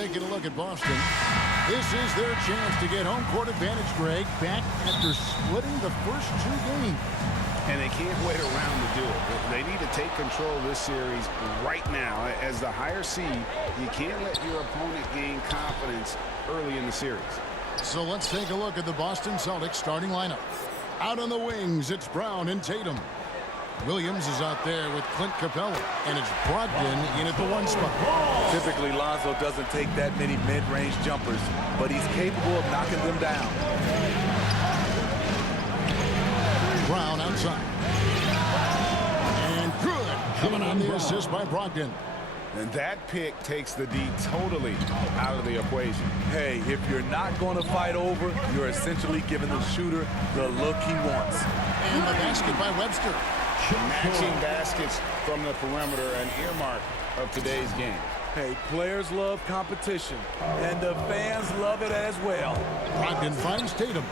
taking a look at Boston. This is their chance to get home court advantage, Greg, back after splitting the first two games. And they can't wait around to do it. They need to take control of this series right now. As the higher seed, you can't let your opponent gain confidence early in the series. So let's take a look at the Boston Celtics starting lineup. Out on the wings, it's Brown and Tatum. Williams is out there with Clint Capella, and it's Brogdon in at the one spot. Typically, Lonzo doesn't take that many mid-range jumpers, but he's capable of knocking them down. Brown outside. And good. Coming on the assist by Brogdon. And that pick takes the D totally out of the equation. Hey, if you're not going to fight over, you're essentially giving the shooter the look he wants. And the basket by Webster. Matching baskets from the perimeter, an earmark of today's game. Hey, players love competition, and the fans love it as well. Brogdon finds Tatum.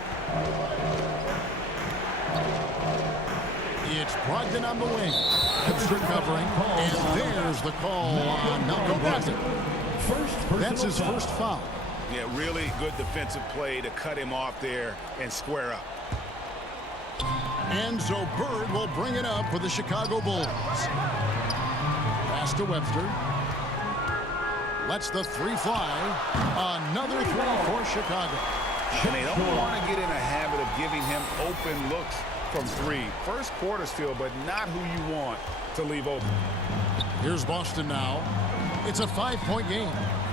It's Brogdon on the wing. Webster covering, and there's the call on Malcolm Brogdon. That's his first foul. Yeah, really good defensive play to cut him off there and square up. And so Bird will bring it up for the Chicago Bulls. Pass to Webster. Lets the three fly. Another three for Chicago. And they don't want to get in a habit of giving him open looks from three. First quarter still, but not who you want to leave open. Here's Boston now. It's a 5-point game.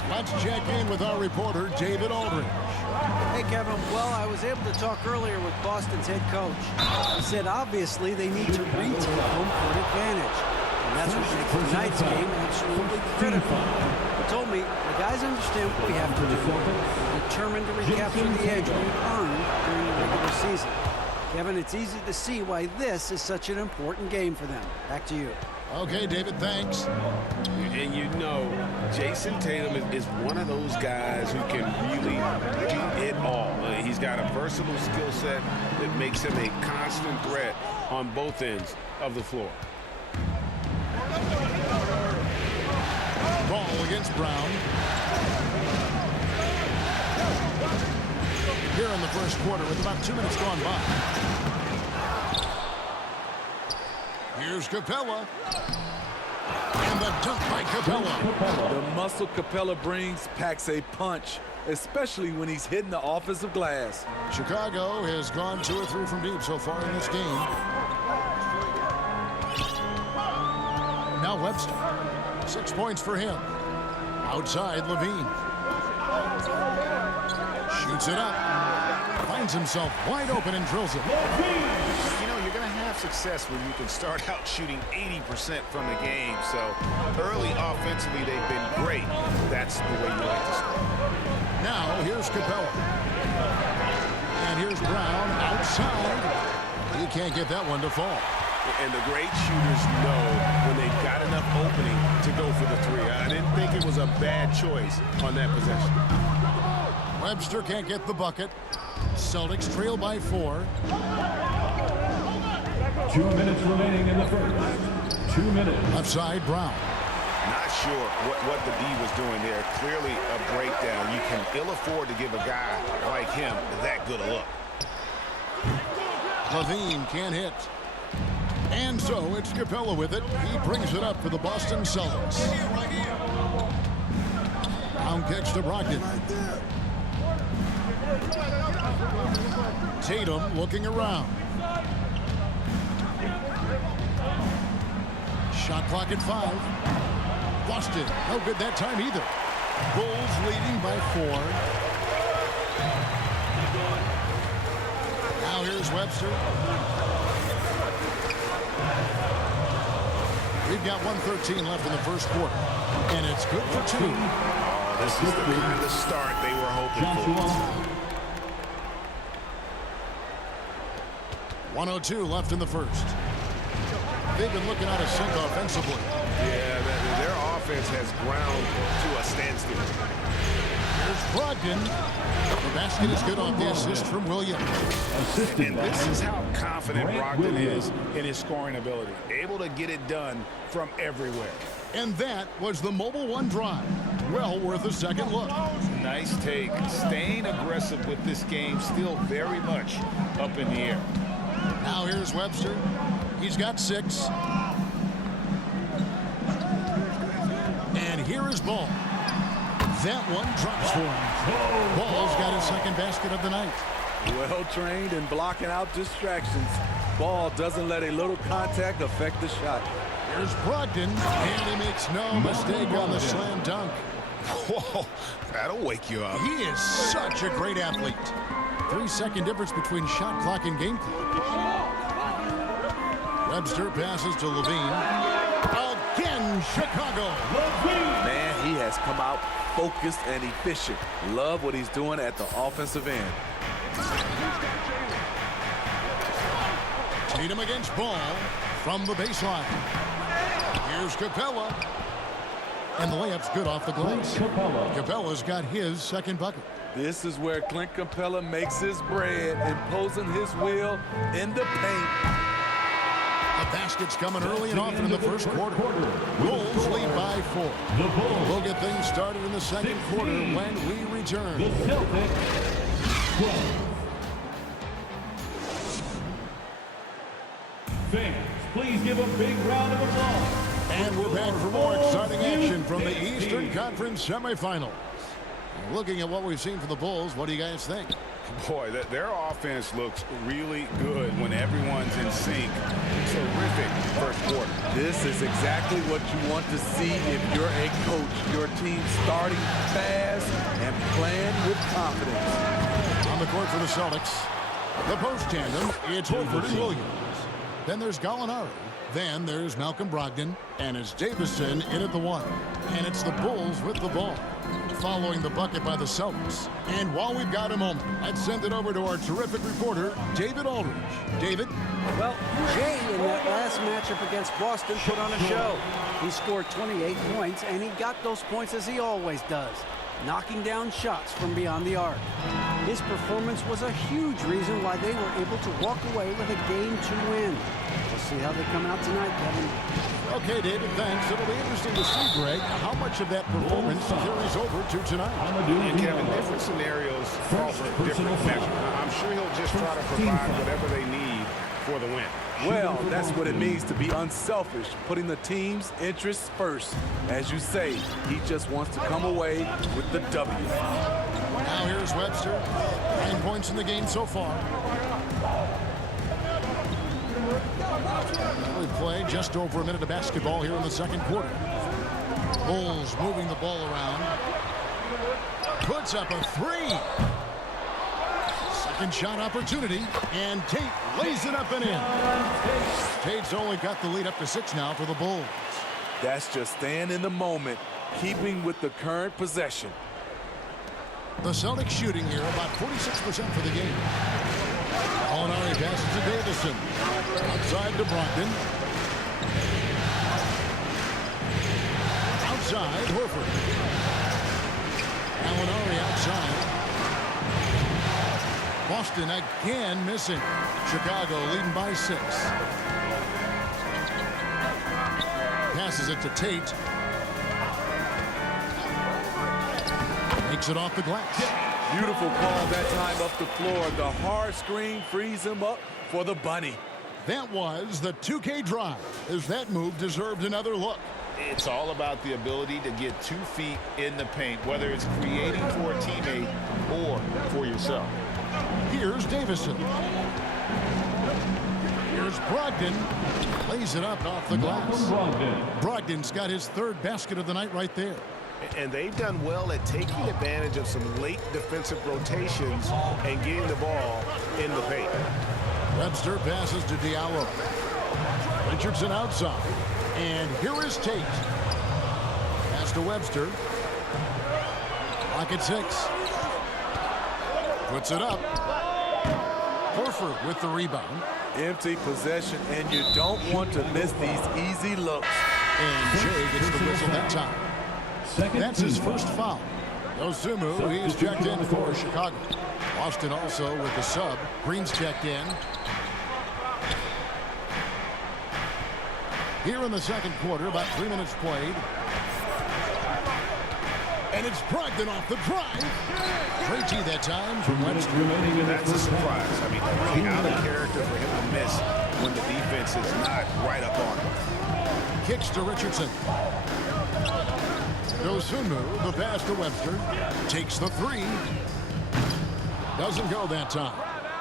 Let's check in with our reporter, David Aldridge. Hey, Kevin. Well, I was able to talk earlier with Boston's head coach. He said, obviously, they need to retain home court advantage. And that's what makes tonight's game absolutely critical. He told me, the guys understand what we have to do. We're determined to recapture the edge we earned during the regular season. Kevin, it's easy to see why this is such an important game for them. Back to you. Okay, David, thanks. And you know, Jason Tatum is one of those guys who can really do it all. He's got a versatile skill set that makes him a constant threat on both ends of the floor. Ball against Brown. Here in the first quarter with about 2 minutes gone by. Here's Capella. And the dunk by Capella. The muscle Capella brings packs a punch, especially when he's hitting the offensive glass. Chicago has gone 2 or 3 from deep so far in this game. Now Webster. 6 points for him. Outside, Levine. Shoots it up. Finds himself wide open and drills it. You know, you're going to have success when you can start out shooting 80% from the game. So early offensively, they've been great. That's the way you like to start. Now here's Capella. And here's Brown outside. He can't get that one to fall. And the great shooters know when they've got enough opening to go for the three. I didn't think it was a bad choice on that possession. Webster can't get the bucket. Celtics trail by 4. 2 minutes remaining in the first. 2 minutes. Left side, Brown. Not sure what the D was doing there. Clearly a breakdown. You can ill afford to give a guy like him that good a look. Levine can't hit. And so it's Capella with it. He brings it up for the Boston Celtics. Brown kicks to Brogdon. Tatum looking around. Shot clock at 5. Boston, no good that time either. Bulls leading by 4. Now here's Webster. We've got 1:13 left in the first quarter. And it's good for 2. Oh, this is the kind of start they were hoping for. 1:02 left in the first. They've been looking out of sync offensively. Yeah, their offense has ground to a standstill. Here's Brogdon. The basket is good off the assist from Williams. Assisted And by this is how confident Grant Brogdon Williams. is in his scoring ability. Able to get it done from everywhere. And that was the Mobile One drive. Well worth a second look. Nice take. Staying aggressive with this game, still very much up in the air. Now here's Webster. He's got 6. And here is Ball. That one drops for him. Ball's got his second basket of the night. Well trained in blocking out distractions. Ball doesn't let a little contact affect the shot. Here's Brogdon, and he makes no mistake on the slam dunk. Whoa, that'll wake you up. He is such a great athlete. 3-second difference between shot clock and game clock. Webster passes to Levine. Again, Chicago. Man, he has come out focused and efficient. Love what he's doing at the offensive end. Tatum against Ball from the baseline. Here's Capella. And the layup's good off the glass. Capella's got his second bucket. This is where Clint Capella makes his bread, imposing his will in the paint. The basket's coming early and often in the first quarter. Bulls lead by 4. We'll get things started in the second quarter when we return. The Celtics 12. Fans, please give a big round of applause. And we're back for more exciting action from the Eastern Conference semifinals. Looking at what we've seen from the Bulls, what do you guys think? Boy, their offense looks really good when everyone's in sync. Terrific first quarter. This is exactly what you want to see if you're a coach. Your team starting fast and playing with confidence. On the court for the Celtics, the post tandem, it's Horford and Williams. Then there's Gallinari. Then there's Malcolm Brogdon. And it's Davison in at the 1. And it's the Bulls with the ball, following the bucket by the Celtics. And while we've got a moment, I'd send it over to our terrific reporter, David Aldridge. David? Well, Jay in that last matchup against Boston put on a show. He scored 28 points, and he got those points as he always does, knocking down shots from beyond the arc. His performance was a huge reason why they were able to walk away with a Game 2 win. We'll see how they come out tonight, Kevin. Okay, David, thanks. It'll be interesting to see, Greg, how much of that performance carries over to tonight. And Kevin, different scenarios call for different measures. I'm sure he'll just try to provide whatever they need for the win. Well, that's what it means to be unselfish, putting the team's interests first. As you say, he just wants to come away with the W. Now here's Webster. 9 points in the game so far. We play just over a minute of basketball here in the second quarter. Bulls moving the ball around. Puts up a 3. Second shot opportunity, and Tate lays it up and in. Tate's only got the lead up to 6 now for the Bulls. That's just staying in the moment, keeping with the current possession. The Celtics shooting here about 46% for the game. Gallinari passes to Davison. Outside to Brogdon. Outside, Horford. Gallinari outside. Boston again missing. Chicago leading by 6. Passes it to Tate. Makes it off the glass. Beautiful call that time up the floor. The hard screen frees him up for the bunny. That was the 2K drive, as that move deserved another look. It's all about the ability to get 2 feet in the paint, whether it's creating for a teammate or for yourself. Here's Davison. Here's Brogdon. Lays it up off the glass. Brogdon's got his 3rd basket of the night right there. And they've done well at taking advantage of some late defensive rotations and getting the ball in the paint. Webster passes to Diallo. Richardson outside. And here is Tate. Pass to Webster. Clock at 6. Puts it up. Horford with the rebound. Empty possession, and you don't want to miss these easy looks. And Jay gets the whistle that time. That's his first foul. Osumu, he's checked in for Chicago. Boston also with the sub. Green's checked in. Here in the second quarter, about 3 minutes played. And it's Brogdon off the drive. Great G that time from Webster. That's a surprise. I mean, really out of character for him to miss when the defense is not right up on him. Kicks to Richardson. Osumu, the pass to Webster. Takes the three. Doesn't go that time.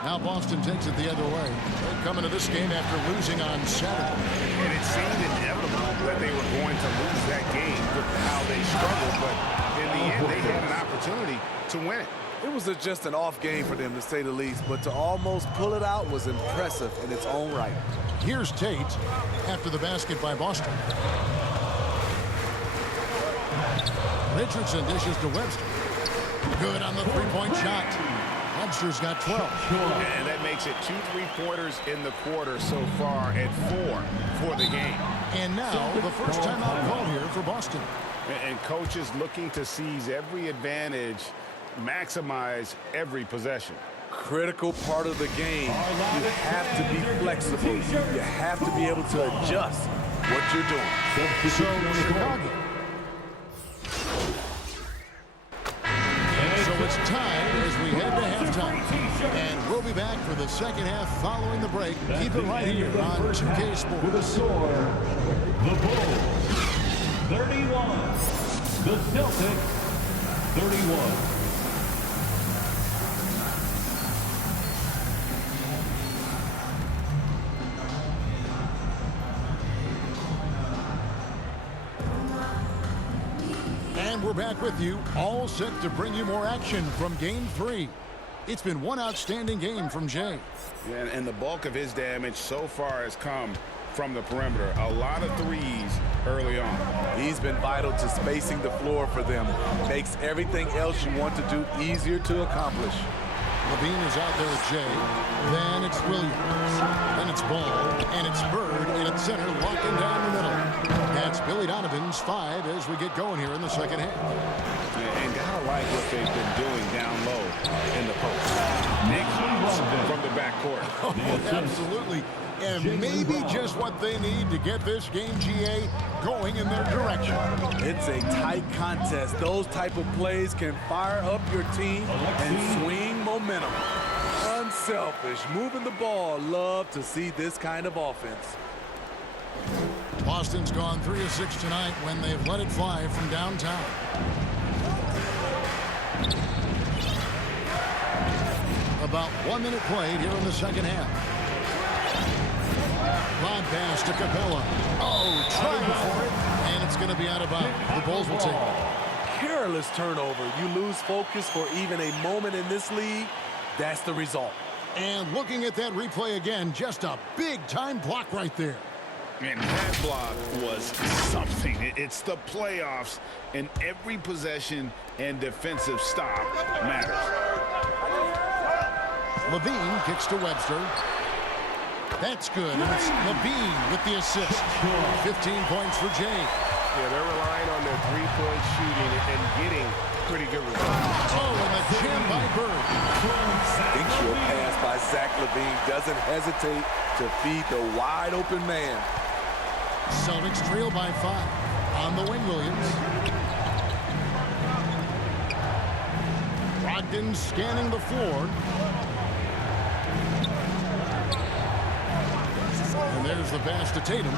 Now Boston takes it the other way. They're coming to this game after losing on Saturday. And it seemed inevitable that they were going to lose that game with how they struggled, but in the end, they had an opportunity to win it. It was just an off game for them, to say the least, but to almost pull it out was impressive in its own right. Here's Tate after the basket by Boston. Richardson dishes to Webster. Good on the three-point shot. Webster's got 12. And that makes it 2 3-pointers in the quarter so far and 4 for the game. And now the first timeout call here for Boston. And coaches looking to seize every advantage, maximize every possession. Critical part of the game. You have to be flexible. You have to be able to adjust what you're doing. So Chicago. So it's tied as we head to halftime. And we'll be back for the second half following the break. Keep it right here on 2K Sports. With a score, the Bulls 31, the Celtics 31. And we're back with you, all set to bring you more action from Game 3. It's been one outstanding game from Jay. And the bulk of his damage so far has come from the perimeter. A lot of threes early on. He's been vital to spacing the floor for them. Makes everything else you want to do easier to accomplish. Levine is out there with Jay. Then it's Williams. Then it's Ball. And it's Bird in at center, locking down the middle. That's Billy Donovan's 5 as we get going here in the second half. And gotta like what they've been doing down low in the post. Big shots from the backcourt. Oh, absolutely. And maybe just what they need to get this game, GA, going in their direction. It's a tight contest. Those type of plays can fire up your team and swing momentum. Unselfish, moving the ball. Love to see this kind of offense. Boston's gone 3 of 6 tonight when they've let it fly from downtown. About 1 minute played here in the second half. Lob pass to Capella. Oh, trying for it. And it's going to be out of bounds. The Bulls will take it. Careless turnover. You lose focus for even a moment in this league. That's the result. And looking at that replay again, just a big-time block right there. And that block was something. It's the playoffs, and every possession and defensive stop matters. Levine kicks to Webster. That's good. And it's Levine with the assist. 15 points for Jay. Yeah, they're relying on their three-point shooting and getting pretty good results. Oh, and the jam by Bird. Instinctual pass by Zach Levine doesn't hesitate to feed the wide-open man. Celtics trail by 5. On the wing, Williams. Brogdon scanning the floor. And there's the pass to Tatum.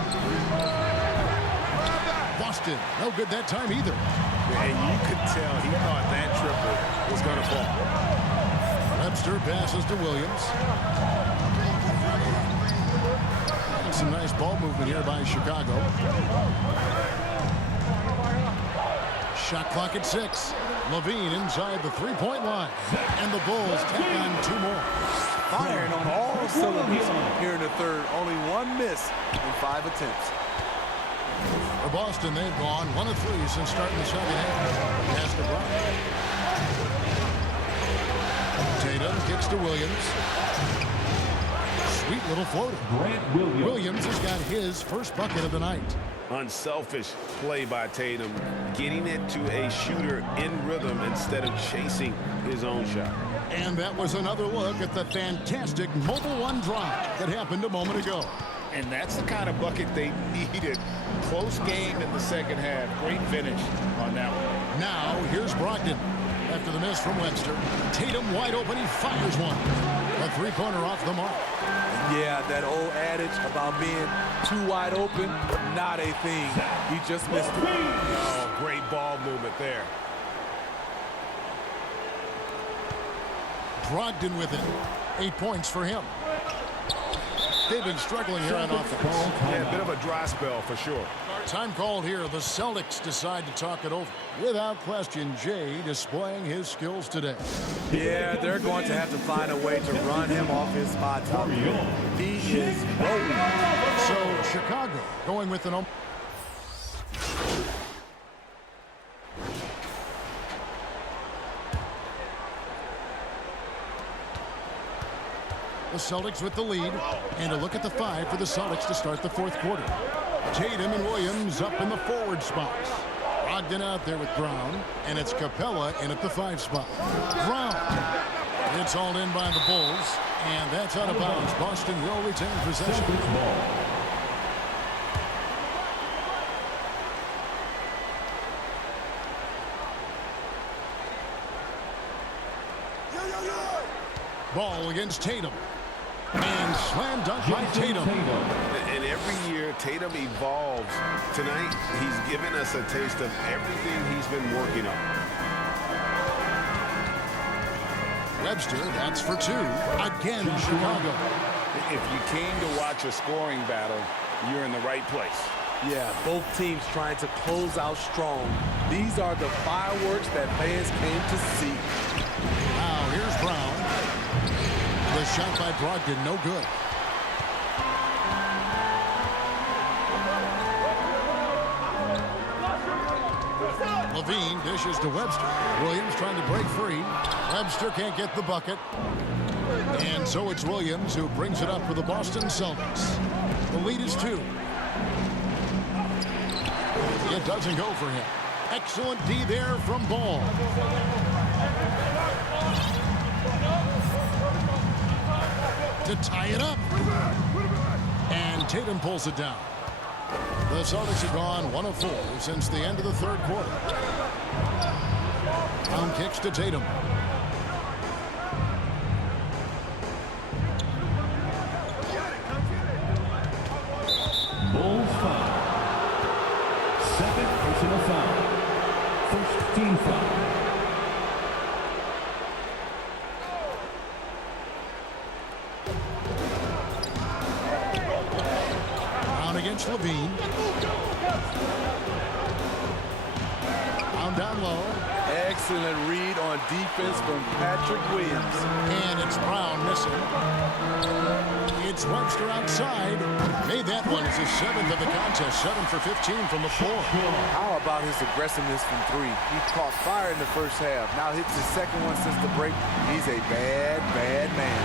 Boston, no good that time either. And you could tell he thought that triple was going to fall. Webster passes to Williams. And some nice ball movement here by Chicago. Shot clock at 6. Levine inside the three-point line. And the Bulls tack on 2 more. Firing on all cylinders here in the third. Only 1 miss in 5 attempts. For Boston, they've gone 1 of 3 since starting the second half. Pass to Brown. Tatum kicks to Williams. Sweet little floater. Grant Williams. Williams has got his first bucket of the night. Unselfish play by Tatum, getting it to a shooter in rhythm instead of chasing his own shot. And that was another look at the fantastic Mobile One drive that happened a moment ago. And that's the kind of bucket they needed. Close game in the second half. Great finish on that one. Now, here's Brogdon. After the miss from Webster, Tatum wide open. He fires one. A three-pointer off the mark. Yeah, that old adage about being too wide open, not a thing. He just missed it. Oh, great ball movement there. Brogdon with it. 8 points for him. They've been struggling here on offense. Yeah, a bit of a dry spell for sure. Time called here. The Celtics decide to talk it over. Without question, Jay displaying his skills today. Yeah, they're going to have to find a way to run him off his spot. He is rolling. So Chicago going with an... The Celtics with the lead, and a look at the 5 for the Celtics to start the fourth quarter. Tatum and Williams up in the forward spots. Brogdon out there with Brown, and it's Capella in at the 5 spot. Brown. It's all in by the Bulls, and that's out of bounds. Boston will retain possession. Ball against Tatum. And slam dunk by Tatum. And every year, Tatum evolves. Tonight, he's given us a taste of everything he's been working on. Webster, that's for 2. Again, Chicago. If you came to watch a scoring battle, you're in the right place. Yeah, both teams trying to close out strong. These are the fireworks that fans came to see. Now, here's Brown. The shot by Brogdon, no good. Levine dishes to Webster. Williams trying to break free. Webster can't get the bucket. And so it's Williams who brings it up for the Boston Celtics. The lead is 2. It doesn't go for him. Excellent D there from Ball. To tie it up. And Tatum pulls it down. The Celtics have gone 1 of 4 since the end of the third quarter. Brown kicks to Tatum. Bulls foul. Second personal foul. First team foul. Against Levine. Down low. Excellent read on defense from Patrick Williams. And it's Brown missing. It's Webster outside. Made that one as his 7th of the contest. 7 for 15 from the floor. How about his aggressiveness from 3? He caught fire in the first half. Now hits his second one since the break. He's a bad, bad man.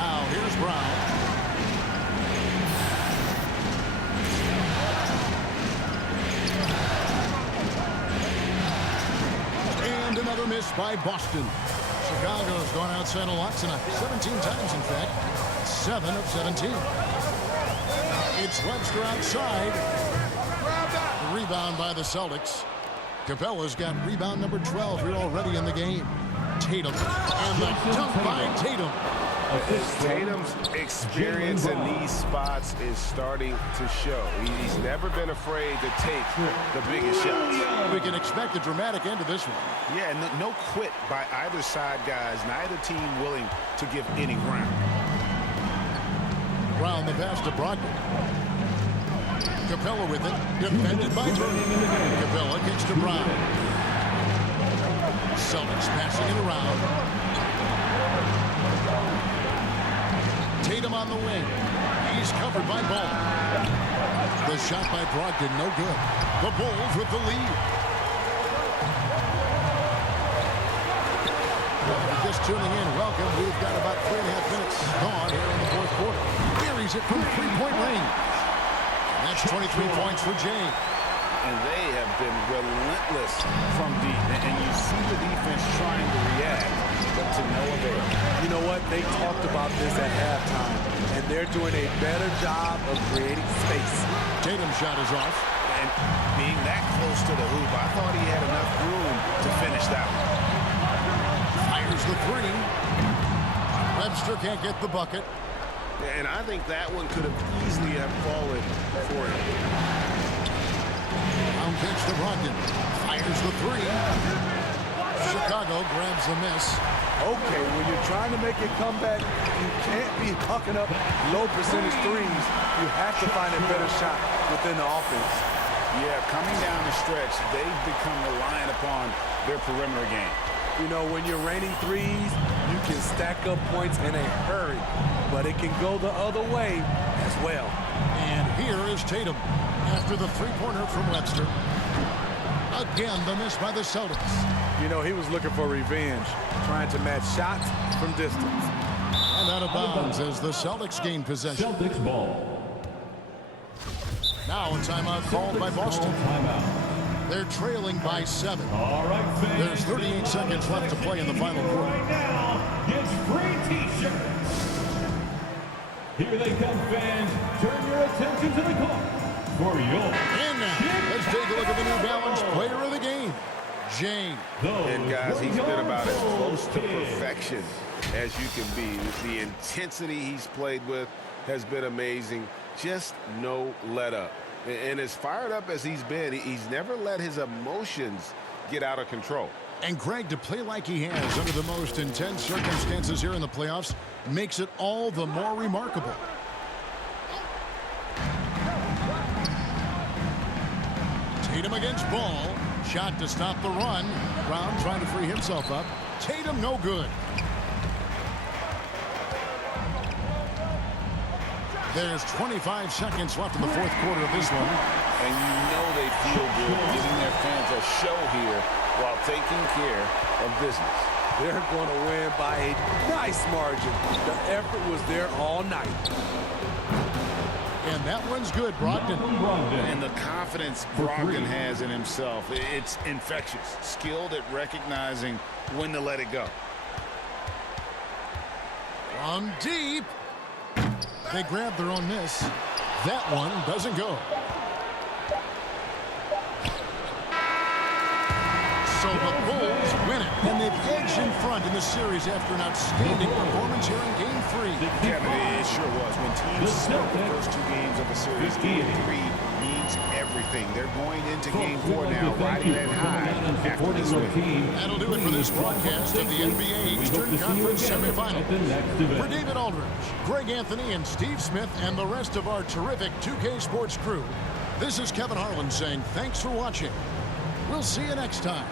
Now here's Brown. Another miss by Boston. Chicago's gone outside a lot tonight. 17 times, in fact. 7 of 17. It's Webster outside. The rebound by the Celtics. Capella's got rebound number 12 here already in the game. Tatum. And the dunk by Tatum. Tatum's experience in these spots is starting to show. He's never been afraid to take the biggest shots. We can expect a dramatic end to this one. Yeah, no quit by either side, guys. Neither team willing to give any ground. Brown the pass to Brogdon. Capella with it. Defended by Burton. Capella kicks to Brown. Celtics passing it around. Tatum on the wing. He's covered by Ball. The shot by Brogdon, no good. The Bulls with the lead. Well, if you're just tuning in, welcome. We've got about 3.5 minutes gone here in the fourth quarter. Buries it from 3-point range. And that That's 23 points for James. And they have been relentless from deep. And you see the defense trying to react, but to no avail. You know what? They talked about this at halftime, and they're doing a better job of creating space. Tatum's shot is off. And being that close to the hoop, I thought he had enough room to finish that one. Fires the three. Webster can't get the bucket. And I think that one could have easily have fallen for him. Down pitch to Brogdon. Fires the three. Chicago grabs the miss. Okay, when you're trying to make a comeback, you can't be hucking up low percentage threes. You have to find a better shot within the offense. Yeah, coming down the stretch, they've become reliant upon their perimeter game. You know, when you're raining threes, you can stack up points in a hurry, but it can go the other way as well. And here is Tatum after the three-pointer from Webster. Again, the miss by the Celtics. You know, he was looking for revenge, trying to match shots from distance. And out of bounds as the Celtics gain possession. Celtics ball. Now a timeout called by Boston. Timeout. They're trailing by 7. All right, fans. There's 38 seconds left to play in the final quarter. Right now, gets free T-shirts. Here they come, fans. Turn your attention to the court for your. And now, let's take a look at the New Balance player of the game, James. And guys, he's been about as close to perfection as you can be. The intensity he's played with has been amazing. Just no let up. And as fired up as he's been, he's never let his emotions get out of control. And Greg, to play like he has under the most intense circumstances here in the playoffs makes it all the more remarkable. Tatum against Ball. Shot to stop the run. Brown trying to free himself up. Tatum no good. There's 25 seconds left in the fourth quarter of this one. And you know they feel good giving their fans a show here while taking care of business. They're going to win by a nice margin. The effort was there all night. And that one's good, Brogdon. And the confidence Brogdon has in himself, it's infectious. Skilled at recognizing when to let it go. From deep. They grab their own miss. That one doesn't go. So the Bulls win it. And they've edged in front in the series after an outstanding performance here in Game 3. Kevin, it sure was. When teams split the first two games of the series, Game 3 means everything. They're going into Game 4 now, riding that high after this win. That'll do it for this broadcast of the NBA Eastern Conference Semifinals. For David Aldridge, Greg Anthony, and Steve Smith, and the rest of our terrific 2K Sports crew, this is Kevin Harlan saying thanks for watching. We'll see you next time.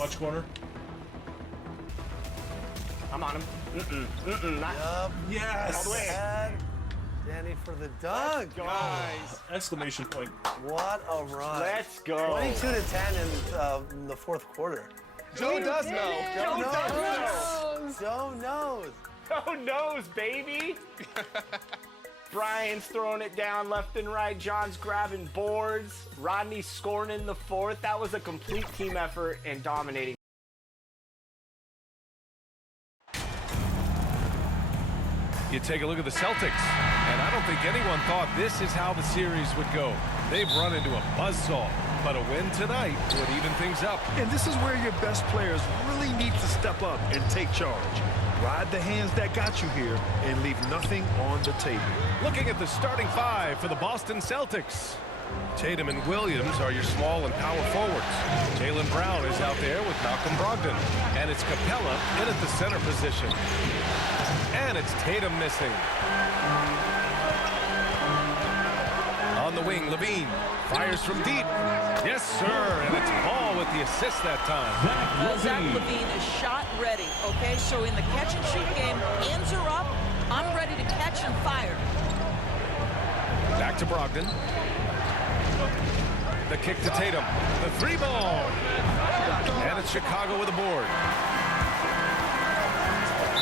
Watch corner. I'm on him. Yes. All the way. Danny for the dunk. Guys, Exclamation point. What a run. let's go. 22-10 in the fourth quarter. Joe does know. Joe knows. Joe knows. Joe knows, baby. Brian's throwing it down left and right. John's grabbing boards. Rodney's scoring in the fourth. That was a complete team effort and dominating. You take a look at the Celtics, and I don't think anyone thought this is how the series would go. They've run into a buzzsaw, but a win tonight would even things up. And this is where your best players really need to step up and take charge. Ride the hands that got you here and leave nothing on the table. Looking at the starting five for the Boston Celtics. Tatum and Williams are your small and power forwards. Jaylen Brown is out there with Malcolm Brogdon. And it's Capella in at the center position. And it's Tatum missing. On the wing, Levine fires from deep. Yes, sir, and it's Ball with the assist that time. Zach LaVine is shot ready, okay? So in the catch-and-shoot game, ends are up. I'm ready to catch and fire. Back to Brogdon. The kick to Tatum. The three ball. And it's Chicago with a board.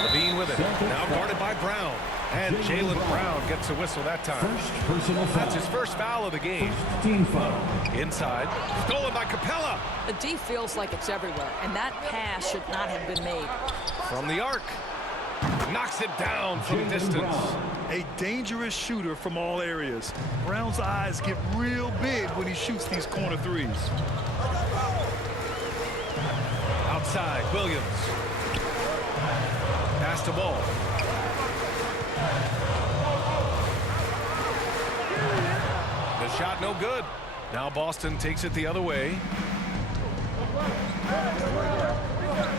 Levine with it. Now guarded by Brown. And Jaylen Brown gets a whistle that time. That's his first foul of the game. Team foul. Inside. Stolen by Capella. The D feels like it's everywhere, and that pass should not have been made. From the arc. Knocks it down from distance. A dangerous shooter from all areas. Brown's eyes get real big when he shoots these corner threes. Outside, Williams. Pass to Ball. The shot no good. Now Boston takes it the other way.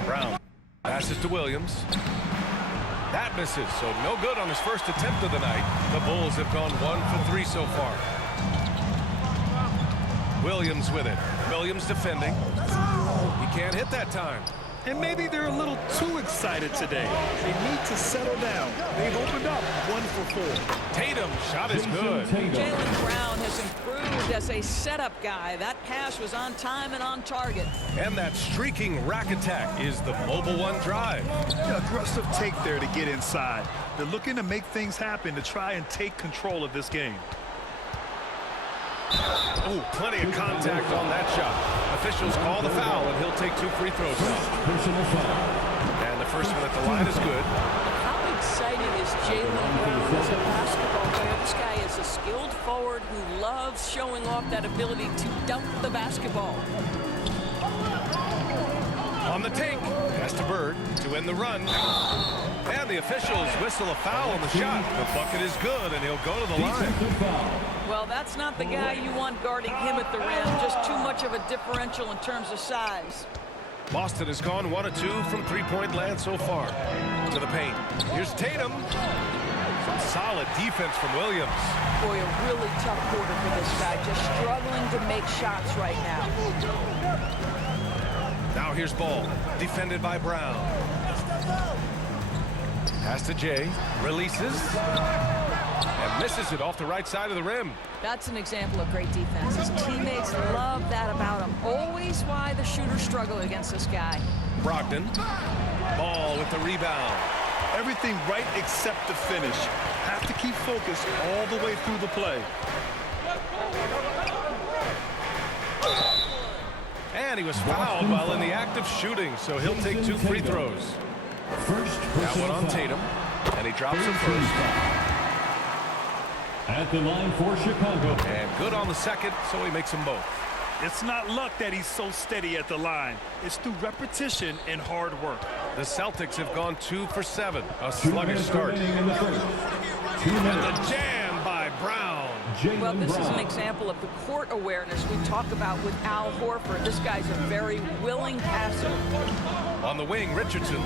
Brown passes to Williams. That misses, so no good on his first attempt of the night. The Bulls have gone 1 for 3 so far. Williams with it. Williams defending. He can't hit that time. And maybe they're a little too excited today. They need to settle down. They've opened up 1 for 4. Tatum shot is good. Jaylen Brown has improved as a setup guy. That pass was on time and on target. And that streaking rack attack is the Mobile One drive. Aggressive take there to get inside. They're looking to make things happen to try and take control of this game. Oh, plenty of contact on that shot. Officials call the foul, and he'll take 2 free throws now. Personal foul. And the first one at the line is good. How exciting is Jaylen Brown as a basketball player? This guy is a skilled forward who loves showing off that ability to dunk the basketball. On the take, pass to Bird to end the run. And the officials whistle a foul on the shot. The bucket is good, and he'll go to the line. Well, that's not the guy you want guarding him at the rim. Just too much of a differential in terms of size. Boston has gone 1 of 2 from three-point land so far. To the paint. Here's Tatum. Some solid defense from Williams. Boy, a really tough quarter for this guy. Just struggling to make shots right now. Now here's Ball. Defended by Brown. Pass to Jay. Releases. And misses it off the right side of the rim. That's an example of great defense. His teammates love that about him. Always why the shooters struggle against this guy. Brogdon. Ball with the rebound. Everything right except the finish. Have to keep focused all the way through the play. And he was fouled while in the act of shooting, so he'll take 2 free throws. That one on Tatum, and he drops it first. At the line for Chicago. And good on the second, so he makes them both. It's not luck that he's so steady at the line. It's through repetition and hard work. The Celtics have gone 2 for 7. A sluggish start. In the first. 2 And minutes. the jam by Brown. Well, this is an example of the court awareness we talk about with Al Horford. This guy's a very willing passer. On the wing, Richardson.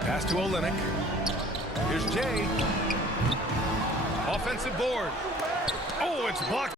Pass to Olynyk. Here's Jay. Offensive board. Oh, it's blocked.